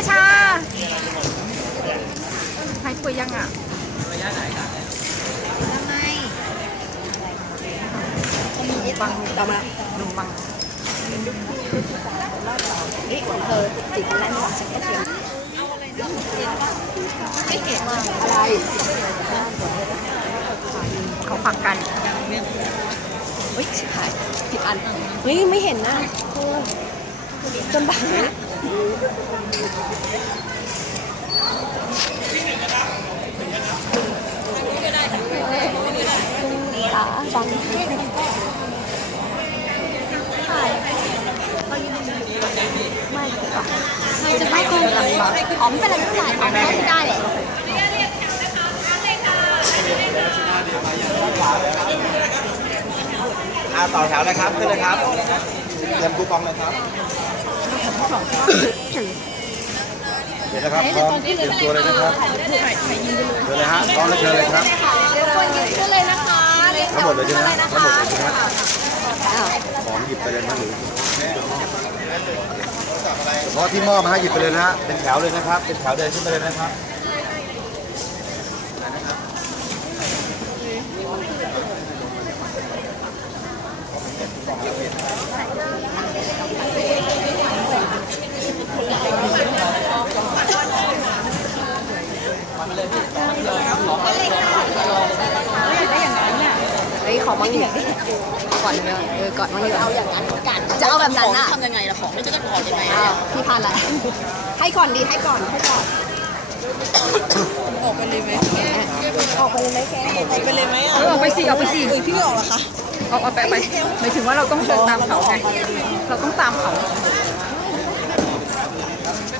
ระชาหายป่วยยังอะบังต่อมาหนุ่มบังนี่ของเธอติดกันแล้วนี่หว่าฉันก็เตรียมอะไรเขาผักกันเฮ้ยชิบหายผิดอันเฮ้ยไม่เห็นนะจนบังนะ ขาบังถ่ายไม่ก่จะไม่โกงกันเหรออ๋อไม่เป็นไรไม่เป็นไรอ๋อไม่ได้เลยอ่าต่อแถวเลยครับ ขึ้นเลยครับ เตรียมคูปองเลยครับ เดี๋ยวนะครับพร้อมเตรียมตัวเลยนะครับเชิญเลยฮะพร้อมแล้วเชิญเลยครับคนยืนขึ้นเลยนะคะเรียกทั้งหมดเลยใช่ไหมนะทั้งหมคะดเลยใช่ไหมอ้าวของหยิบไปเลยนะหรือเฉพาะที่มอบมาให้หยิบไปเลยนะฮะเป็นแถวเลยนะครับ เป็นแถวเดินขึ้นไปเลยนะครับ เฮ้ยขอมั่งอย่างก่อนเลยเออก่อนมั่งเอาอย่างนั้นกันจะเอาแบบนั้นอะทำยังไงล่ะของไม่จะจะออกยังไงอ้าวพี่พันละให้ก่อนดีให้ก่อนให้ก่อนออกไปเลยไหมออกไปเลยไหมแกออกไปเลยไหมอะเออเอาไปสิเอาไปสิเอ้ยพี่ไม่ออกเหรอคะเอาเอาไปไปหมายถึงว่าเราต้องเดินตามเขาไงเราต้องตามเขาเ